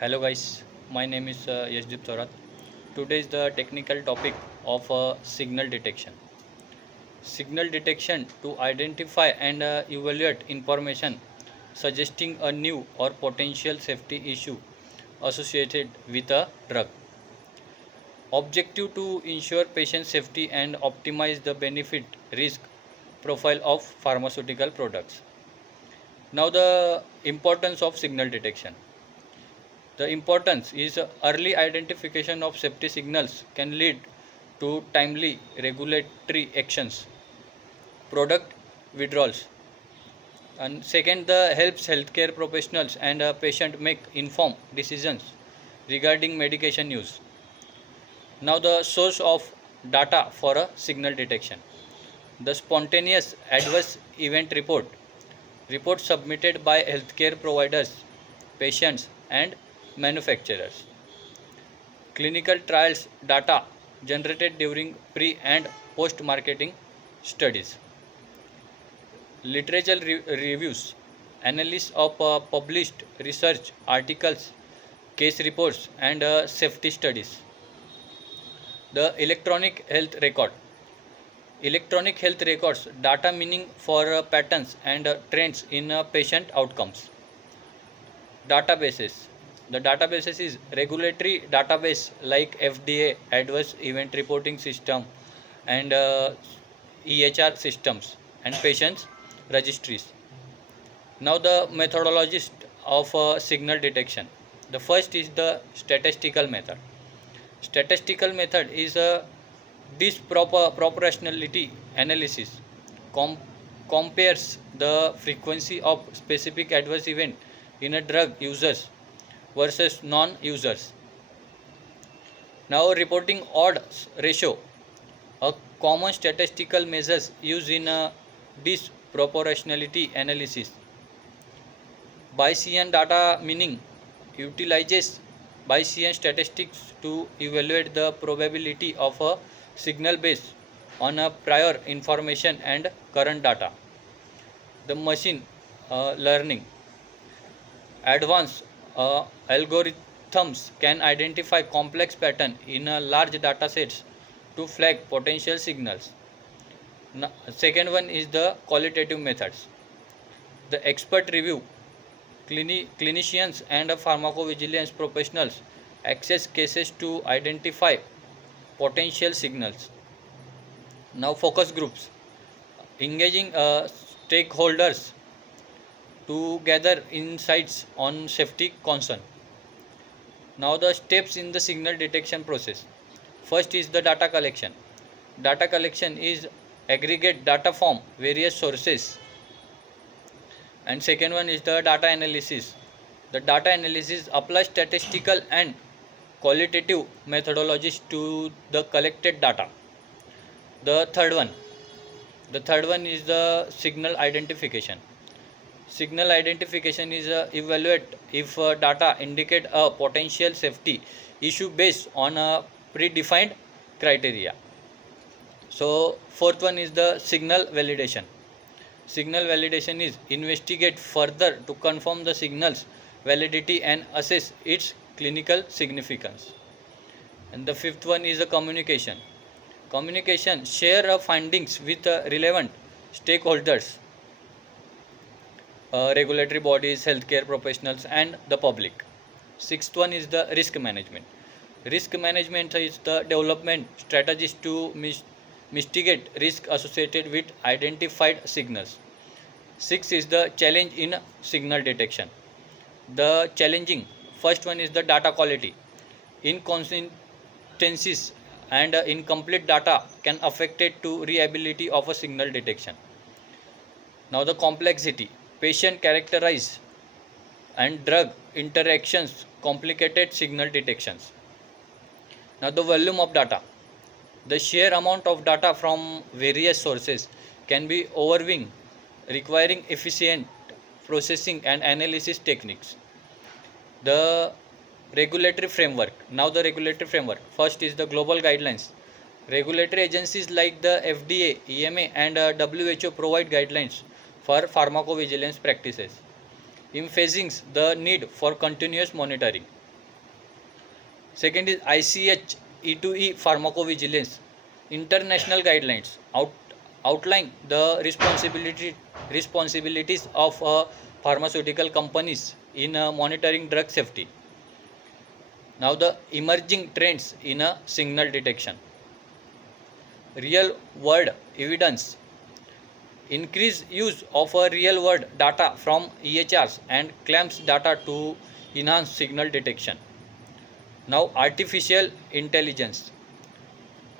Hello guys, my name is Yashdeep Thorat. Today is the technical topic of signal detection. Signal detection to identify and evaluate information suggesting a new or potential safety issue associated with a drug. Objective to ensure patient safety and optimize the benefit risk profile of pharmaceutical products. Now the importance of signal detection. The importance is early identification of safety signals can lead to timely regulatory actions, product withdrawals. And second, the helps healthcare professionals and patient make informed decisions regarding medication use. Now the source of data for a signal detection. The spontaneous adverse event report submitted by healthcare providers, patients and manufacturers. Clinical trials data generated during pre and post marketing studies. Literature reviews, analysis of published research articles, case reports, and safety studies. The electronic health record. Electronic health records data meaning for patterns and trends in patient outcomes. Databases. The databases is regulatory database like FDA, Adverse Event Reporting System, and EHR systems, and patients registries. Now the methodologist of signal detection. The first is the statistical method. Statistical method is a disproportionality analysis. Com- Compares the frequency of specific adverse event in a drug users versus non-users. Now reporting odds ratio, a common statistical measures used in a disproportionality analysis. Bayesian data meaning utilizes Bayesian statistics to evaluate the probability of a signal based on a prior information and current data. The machine learning. Advanced algorithms can identify complex patterns in a large data sets to flag potential signals. Second one is the qualitative methods. The expert review. Clinicians and pharmacovigilance professionals access cases to identify potential signals. Now focus groups. Engaging stakeholders to gather insights on safety concern. Now the steps in the signal detection process. First is the data collection. Data collection is aggregate data from various sources. And second one is the data analysis. The data analysis applies statistical and qualitative methodologies to the collected data. The third one is the signal identification. Signal identification is evaluate if data indicate a potential safety issue based on a predefined criteria. So fourth one is the signal validation. Signal validation is investigate further to confirm the signal's validity and assess its clinical significance. And the fifth one is the communication. Communication share findings with relevant stakeholders, regulatory bodies, healthcare professionals, and the public. Sixth one is the risk management. Risk management is the development strategies to mitigate risk associated with identified signals. Six is the challenge in signal detection. The challenging first one is the data quality. Inconsistencies and incomplete data can affect it to reliability of a signal detection. Now the complexity, patient characterize and drug interactions complicated signal detections. Now the volume of data. The sheer amount of data from various sources can be overwhelming, requiring efficient processing and analysis techniques. The regulatory framework. Now the regulatory framework. First is the global guidelines. Regulatory agencies like the FDA, EMA and WHO provide guidelines for pharmacovigilance practices, emphasizing the need for continuous monitoring. Second is ICH E2E pharmacovigilance. International guidelines outline the responsibilities of pharmaceutical companies in monitoring drug safety. Now the emerging trends in signal detection. Real world evidence. Increased use of real world data from EHRs and claims data to enhance signal detection. Now artificial intelligence.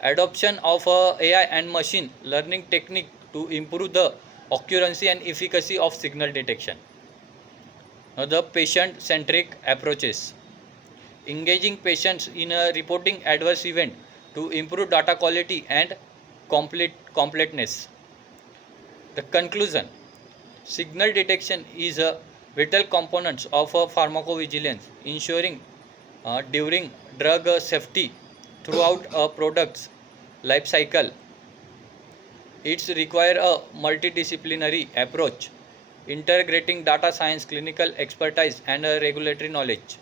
Adoption of AI and machine learning technique to improve the accuracy and efficacy of signal detection. Now the patient centric approaches. Engaging patients in reporting adverse event to improve data quality and completeness. The conclusion. Signal detection is a vital component of pharmacovigilance, ensuring during drug safety throughout a product's life cycle. It's require a multidisciplinary approach, integrating data science, clinical expertise, and regulatory knowledge.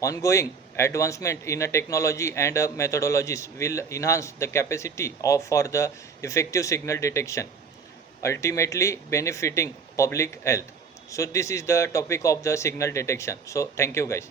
Ongoing advancement in technology and methodologies will enhance the capacity for the effective signal detection, ultimately benefiting public health. So this is the topic of the signal detection. So thank you guys.